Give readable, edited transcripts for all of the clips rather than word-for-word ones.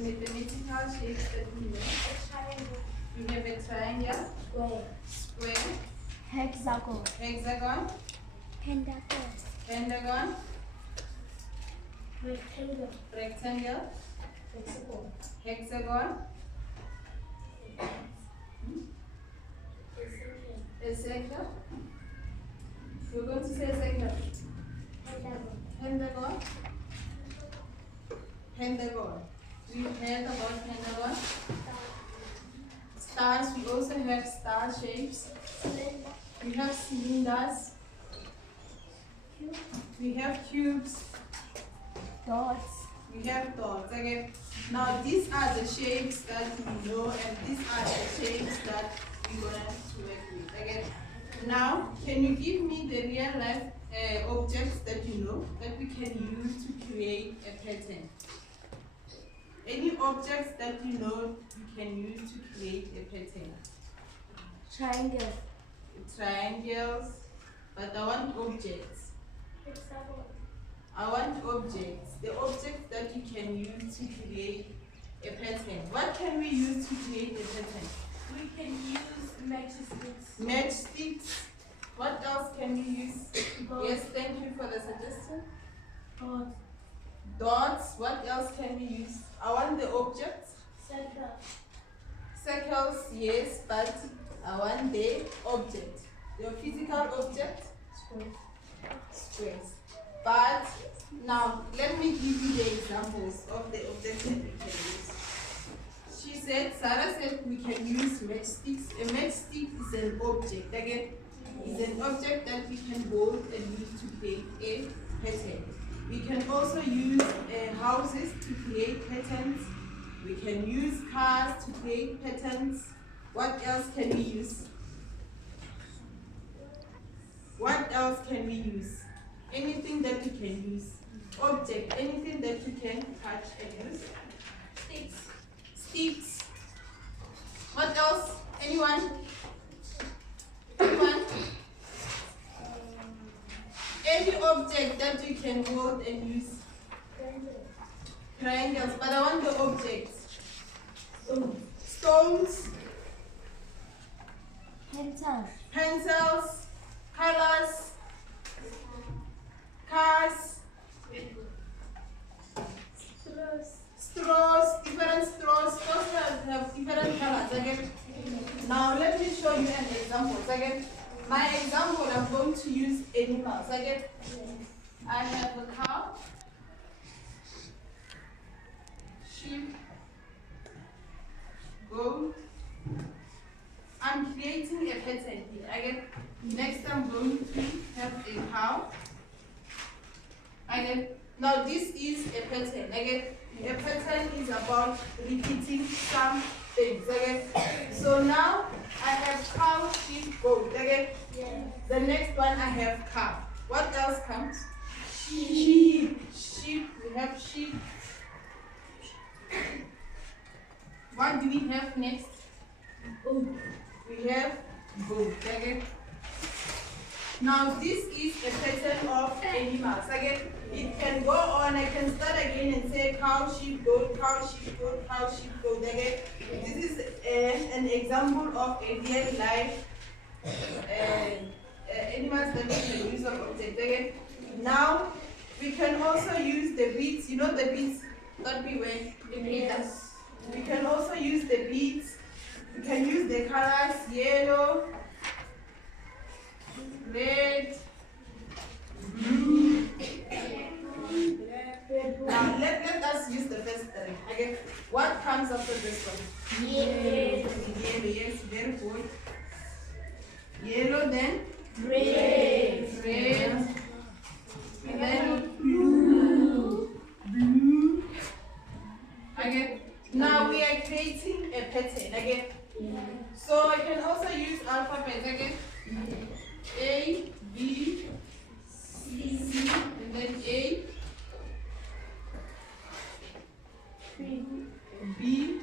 mathematical shapes that we know. A triangle. We have a triangle, Square. square, Hexagon. hexagon, Pentagon. pentagon, Rectangle. rectangle, Hexagon. hexagon, a circle. We're going to say a circle. Pentagon. Pentagon, pentagon. We heard about pentagon. Stars, we also have star shapes. Cylinder. We have cylinders. Cube. We have cubes. Dots. We have dots. Okay. Now these are the shapes that we know, and these are the shapes that we're gonna work with. Okay. Now, can you give me the real life objects that you know that we can use to create a pattern? Any objects that you know you can use to create a pattern? Triangle. Triangles, but I want objects. Hexagon. I want objects. The objects that you can use to create a pattern. What can we use to create a pattern? We can use matchsticks. Matchsticks. What else can we use? Dots. Yes, thank you for the suggestion. Dots. Dots. What else can we use? I want the objects. Circle. Circles, yes, but I want the object. The physical object. Square. Squares. But now let me give you the examples of the objects that we can use. She said, Sarah said we can use matchsticks. A matchstick is an object. Again, is an object that we can hold and use to create a pattern. We can also use houses to create patterns. We can use cars to create patterns. What else can we use? What else can we use? Anything that you can use. Object, anything that you can touch and use. Sticks. Sticks. What else? Anyone? Anyone? Any object that you can hold and use. Triangle. Triangles, but I want the objects. Stones. Stones, Pencils. pencils, colors, cars, Straws. straws, different straws. Straws have different colors. Again, now let me show you an example. Again, my example, I'm going to use animals. Again, I have a cow, sheep, goat. I'm creating a pattern here. Again, next I'm going to have a cow. Again, now this is a pattern. Again, a pattern is about repeating some things. Again, so now I have cow, sheep, goat. Again, the next one I have cow. What else comes? Sheep. Sheep. We have sheep. What do we have next? Goat. We have goat. Again. Now this is a pattern of animals. Again, it can go on. I can start again and say cow, sheep, goat, cow, sheep, goat, cow, sheep, goat. Again, this is an example of a real life animals that we can use of object. Again, now we can also use the beads. You know the beads that we wear in Yes. We can also use the beads. We can use the colors yellow, red, blue. Now let us use the first three. Okay. What comes after this one? Yellow. Yellow, yes, very good. Yellow, then Red. red, and then blue. Blue. Okay. Now we are creating a pattern again. So I can also use alphabet again. A, B, C, and then A, B,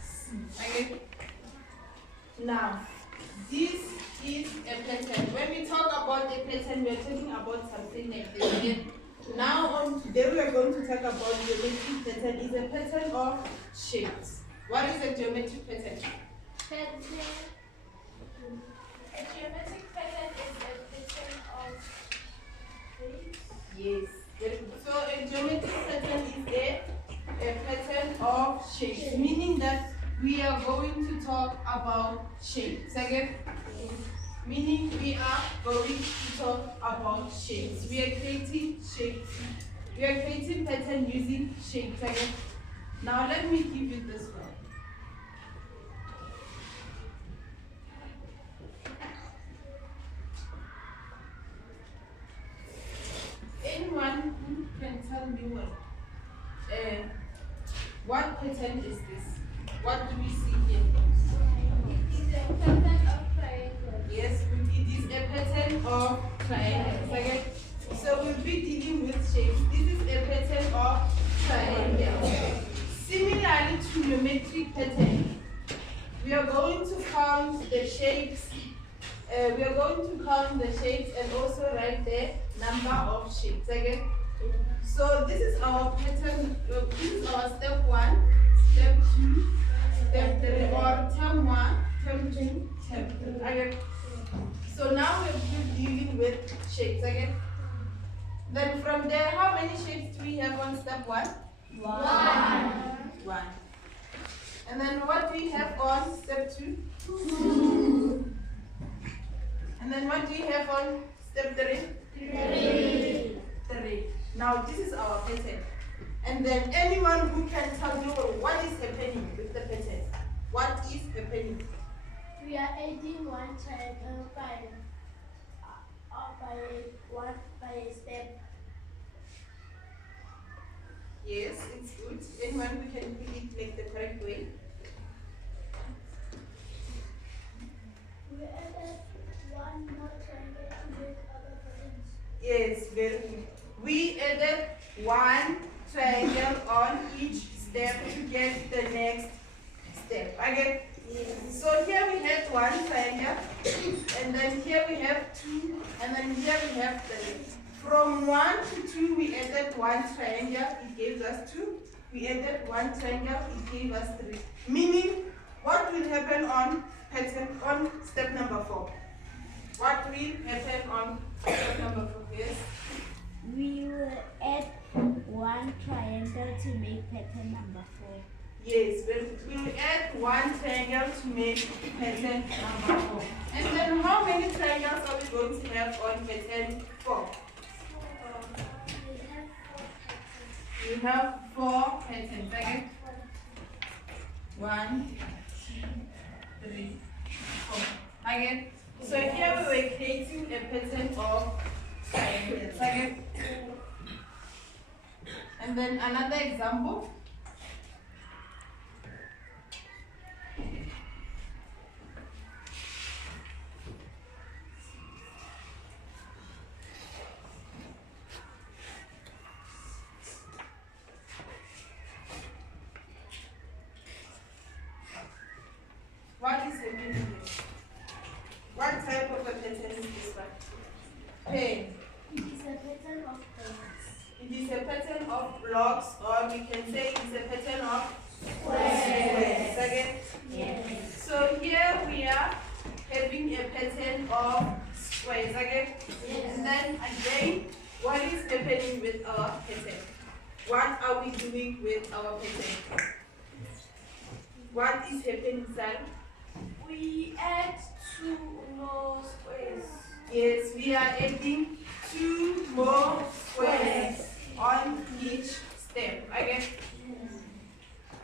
C. Okay. Now, this is a pattern. When we talk about a pattern, we are talking about something like this. Again, Now on today we are going to talk about geometric pattern. It's a pattern of shapes. What is a geometric pattern? A geometric pattern is a pattern of shapes. Yes. So a geometric pattern is a pattern of shapes, meaning that we are going to talk about shapes. Again, meaning we are going to talk about shapes. We are creating shapes. We are creating pattern using shapes. Again. Now let me give you this one. Anyone who can tell me what pattern is this? What do we see here? It is a pattern of triangles. Yes, it is a pattern of triangles. Okay? So we'll be dealing with shapes. This is a pattern of triangles. Similarly to geometric pattern, we are going to count the shapes. We are going to count the shapes and also write the number of shapes. Okay? So this is our pattern. This is our step 1, step 2, step 3, or term 1, term 2, term 3. Okay? So now we're dealing with shapes. Okay? Then from there, how many shapes do we have on step 1? 1. And then what do we have on step 2? 2. And then what do we have on step 3? 3. Now this is our pattern. And then anyone who can tell me what is happening with the pattern? What is happening? We are adding one triangle by a step. Yes, it's good. Anyone who can put it like the correct way? We added one more triangle to make other patterns. Yes, very good. We added one triangle on each step to get the next step. Okay? Yes. So here we have one triangle, and then here we have 2, and then here we have 3. From 1 to 2, we added one triangle, it gave us 2. We added one triangle, it gave us 3. Meaning, what will happen on pattern on step number 4? What will happen on step number 4? Yes? We will add one triangle to make pattern number 4. Yes, we will add one triangle to make pattern number 4. And then how many triangles are we going to have on pattern 4? We have 4 patterns. Again. 1, 2, 3, 4. Again. So here we were creating a pattern of triangles. Again. And then another example. What is the meaning here? What type of a pattern is this one? Pen. It is a pattern of pens. It is a pattern of blocks, or we can say it is a pattern of Squares. squares. Again? Yes. So here we are having a pattern of squares. Again? Yes. And then again, what is happening with our pattern? What are we doing with our pattern? What is happening, son? We add 2 more squares. Yes, we are adding 2 more squares on each step. Again,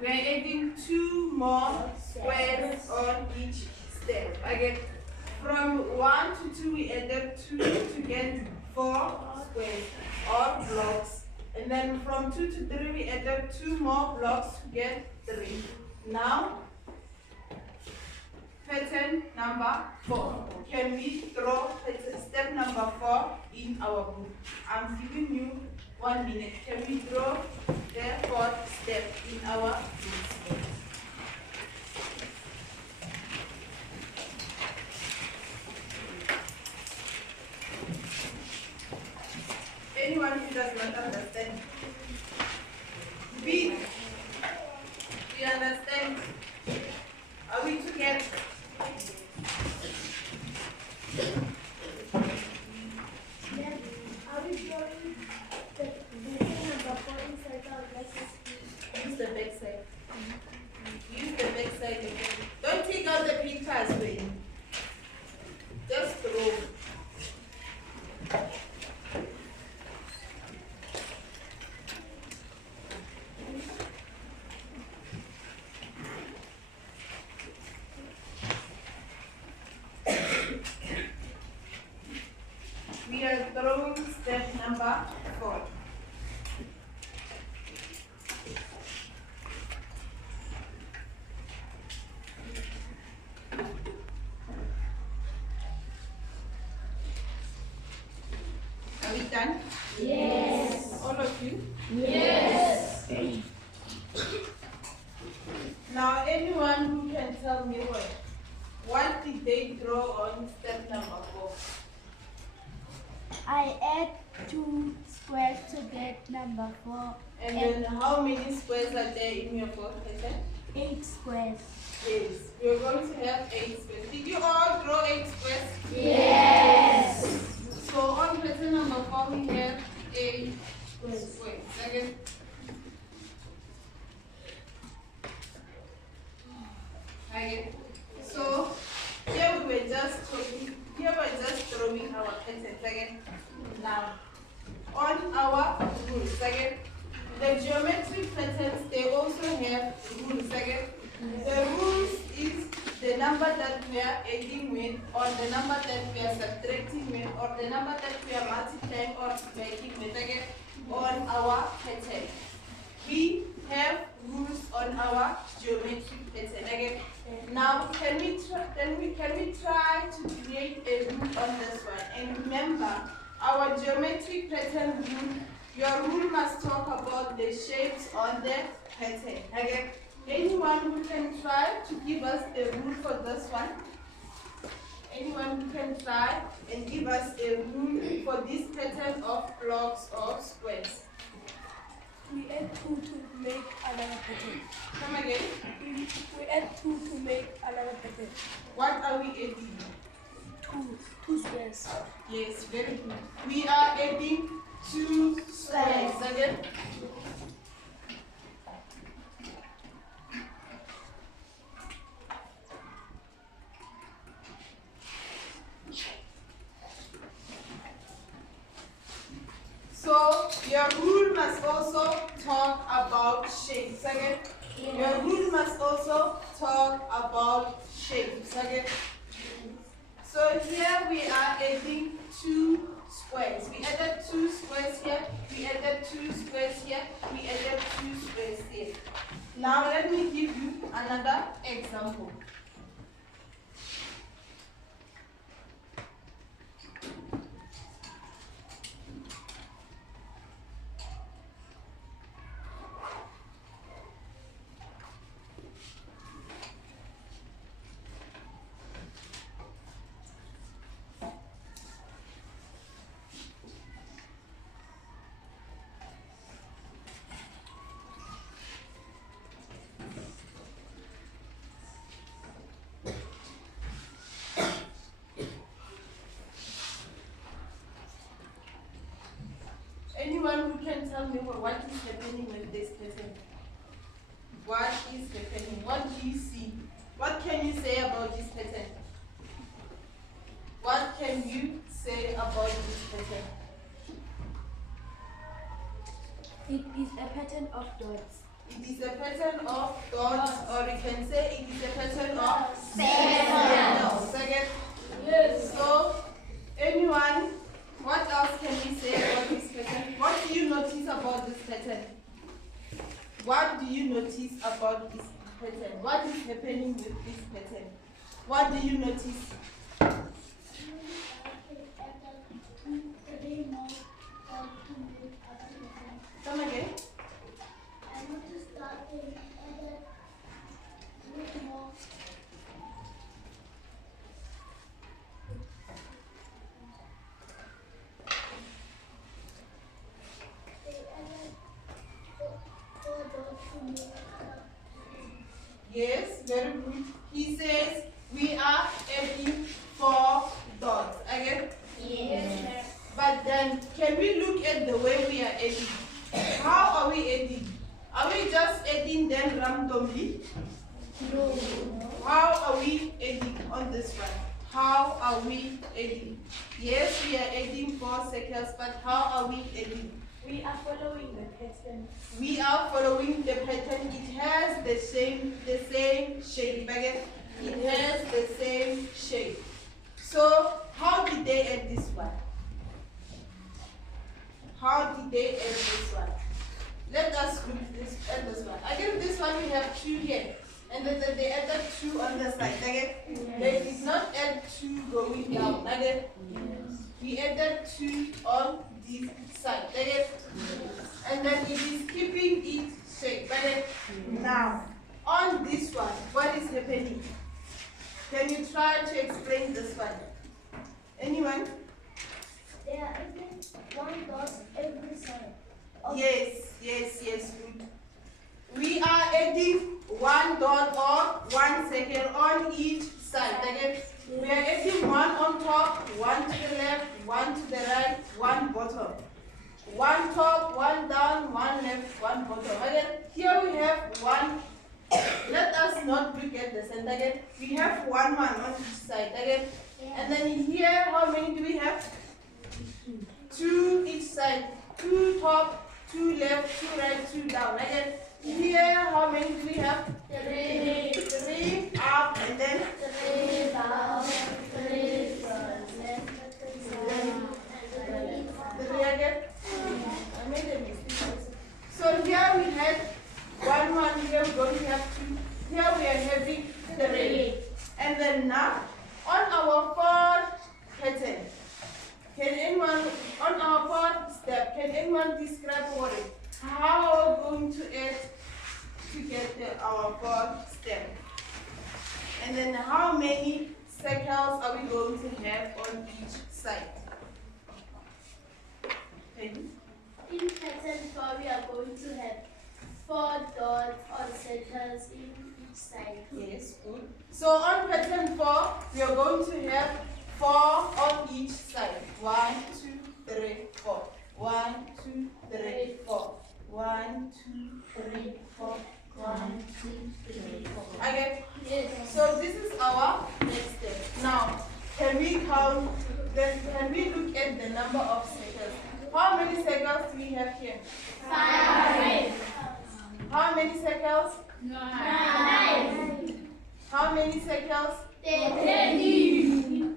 we are adding 2 more squares on each step. Again, from 1 to 2, we added 2 to get 4 squares or blocks. And then from 2 to 3, we added 2 more blocks to get 3. Now, pattern number 4. Can we draw step number 4 in our book? I'm giving you 1 minute. Can we draw the 4th step in our book? Anyone who does not And then how many squares are there in your board pattern? 8 squares. Yes. You're going to have 8 squares. Did you all draw 8 squares? Yes. So on pattern number 4 we have 8 squares. Again. Okay. So here we were just throwing our patterns again. Now on our rules again. The geometric patterns, they also have rules again. The rules is the number that we are adding with, or the number that we are subtracting with, or the number that we are multiplying or making with again on our pattern. We have rules on our geometric pattern again. Now can we try to create a rule on this one? And remember, our geometric pattern rule, your rule must talk about the shapes on the pattern. Okay? Anyone who can try to give us a rule for this one? Anyone who can try and give us a rule for this pattern of blocks or squares? We add 2 to make another pattern. Come again. We add 2 to make another pattern. What are we adding? 2 squares. Yes, very good. We are adding 2 squares. Again. So your rule must also talk about shapes. Again. Your rule must also talk about shapes. Again. So here we are adding 2 squares. We added 2 squares here. We added 2 squares here. We added 2 squares here. Now let me give you another example. Anyone who can tell me what is happening with this pattern? What is happening? What do you see? What can you say about this pattern? What can you say about this pattern? It is a pattern of dots. It is a pattern of dots, or you can say it is a pattern of circles. Second. Yes. So, anyone, what else can we say about this pattern? What do you notice about this pattern? What do you notice about this pattern? What is happening with this pattern? What do you notice? Come again. I noticed that they added 3 more. They added 4 dots to make another. Yes, very good. He says we are adding 4 dots. Again? Yes. But then, can we look at the way we are adding? How are we adding? Are we just adding them randomly? No. How are we adding on this one? How are we adding? Yes, we are adding 4 circles, but how are we adding? We are following the pattern. We are following the pattern. It has the same shape. Again, it has the same shape. So, how did they add this one? How did they add this one? Let us look at this one. Again, this one we have 2 here. And then they added 2 on the side. Again, they did not add 2 going down. Again, we added 2 on this side. Again, and then it is keeping it straight. Again, now on this one, what is happening? Can you try to explain this one? Anyone? They are adding 1 dot every side. Yes. 1 dot or 1 circle on each side. Again, we are adding 1 on top, 1 to the left, 1 to the right, 1 bottom. 1 top, 1 down, 1 left, 1 bottom. Again, here we have 1. Let us not look at the center again. We have 1 on each side. Again, and then here, how many do we have? 2 each side. 2 top, 2 left, 2 right, 2 down. Again, here, how many do we have? 3. 3 up and then 3 down. 3 front. 3 again. I made a mistake. So here we had 1, here we're going to have 2. Here we are having 3. And then now, on our fourth pattern, can anyone, on our fourth step, can anyone describe for it? How are we going to add to get our fourth step? And then how many circles are we going to have on each side? Penny? In pattern 4, we are going to have 4 dots or circles in each side. Yes, good. So on pattern 4, we are going to have 4 on each side. 1, 2, 3, 4. 1, 2, 3, 4. 1, 2, 3, 4. 1, 2, 3, 4. Okay. Yes. So this is our next step. Now, can we count? Then can we look at the number of circles? How many circles do we have here? 5. How many circles? 9. How many circles? 10.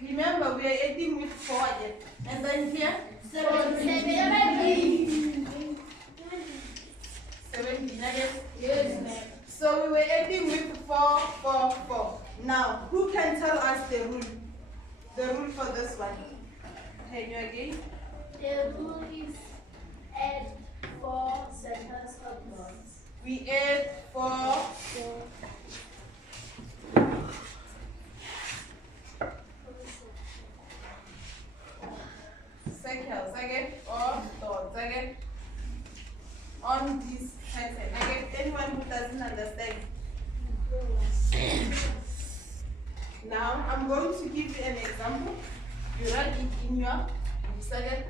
Remember, we are adding with 4 again. And then here? 17. 17 again. Yes, ma'am. So we were adding with 4, 4, 4. Now, who can tell us the rule? The rule for this one. Can you again? The rule is add 4 circles of dots. We add 4 circles again or dots again on this pattern. Again, anyone who doesn't understand. Now, I'm going to give you an example. You write it in your second.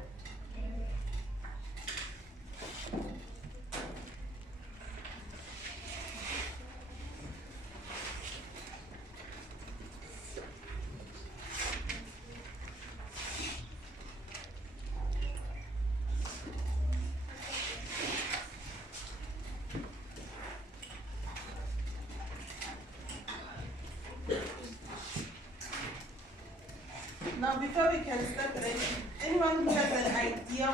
Now, before we can start writing, anyone who has an idea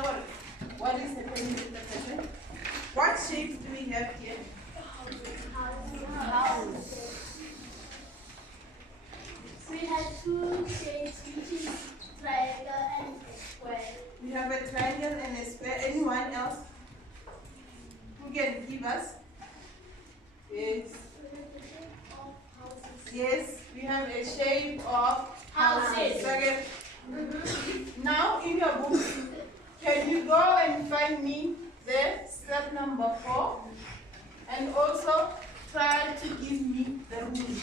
what is happening in the pattern? What shapes do we have here? House. We have 2 shapes, which is triangle and square. We have a triangle and a square. Anyone else who can give us? Yes. Yes, we have a shape of houses. Again. Now, in your book, can you go and find me the step number 4 and also try to give me the rule?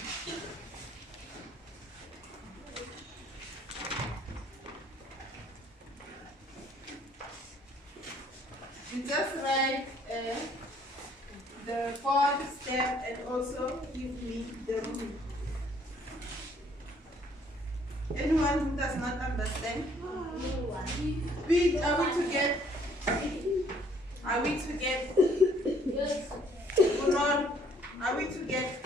You just write the 4th step and also give me the rule. Anyone who does not understand? Pete, are we together? Are we together? Yes. Gunnar, are we together?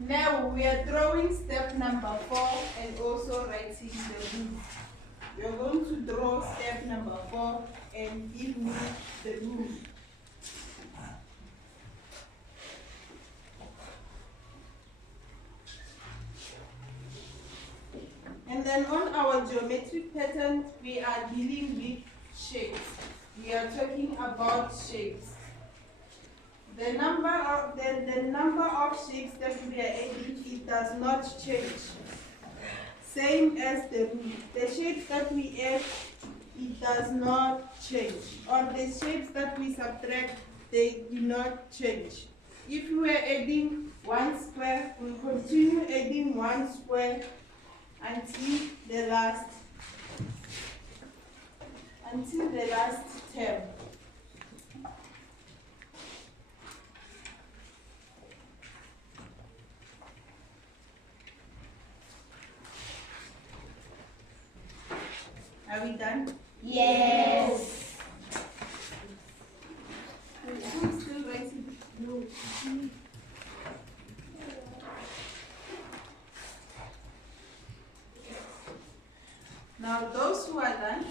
Now we are drawing step number 4 and also writing the rule. We are going to draw step number 4 and give me the rule. And then on our geometric pattern, we are dealing with shapes. We are talking about shapes. The number of shapes that we are adding, it does not change. same as the rule. The shapes that we add, it does not change. Or the shapes that we subtract, they do not change. If we are adding one square, we'll continue adding one square until the last term. Are we done? Yes. Who's still writing? No. Now those who are done,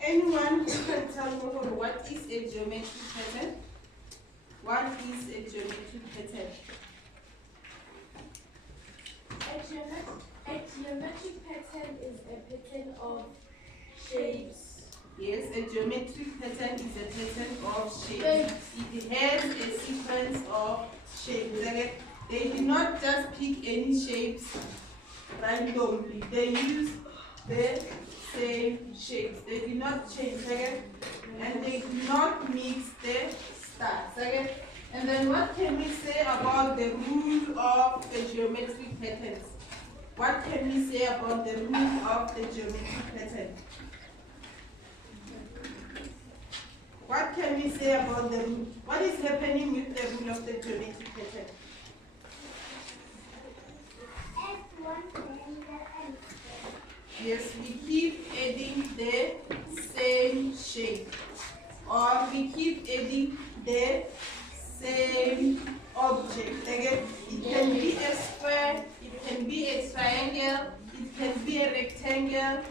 anyone who can tell me what is a geometric pattern? What is a geometric pattern? A geometric pattern is a pattern of shapes. Yes, a geometric pattern is a pattern of shapes. It has a sequence of shapes. They do not just pick any shapes randomly. They use the same shapes. They do not change, and they do not mix the stars. And then what can we say about the rule of the geometric patterns? What can we say about the rule of the geometric pattern? What can we say about the rule? What is happening with the rule of the geometric pattern? Add one triangle and Yes, we keep adding the same shape, or we keep adding the same object. Again, it can be a square, it can be a triangle, it can be a rectangle,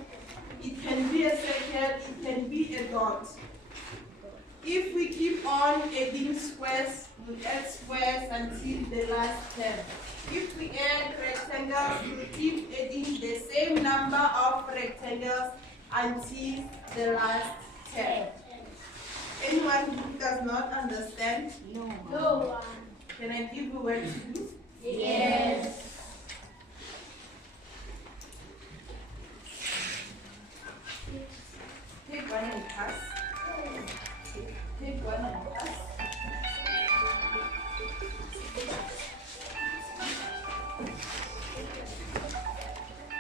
it can be a circle, it can be a dot. If we keep on adding squares, we'll add squares until the last term. If we add rectangles, we'll keep adding the same number of rectangles until the last term. Anyone who does not understand? No. Can I give you where to do? Yes. Take one and pass. Take one and pass.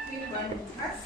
Take one and pass.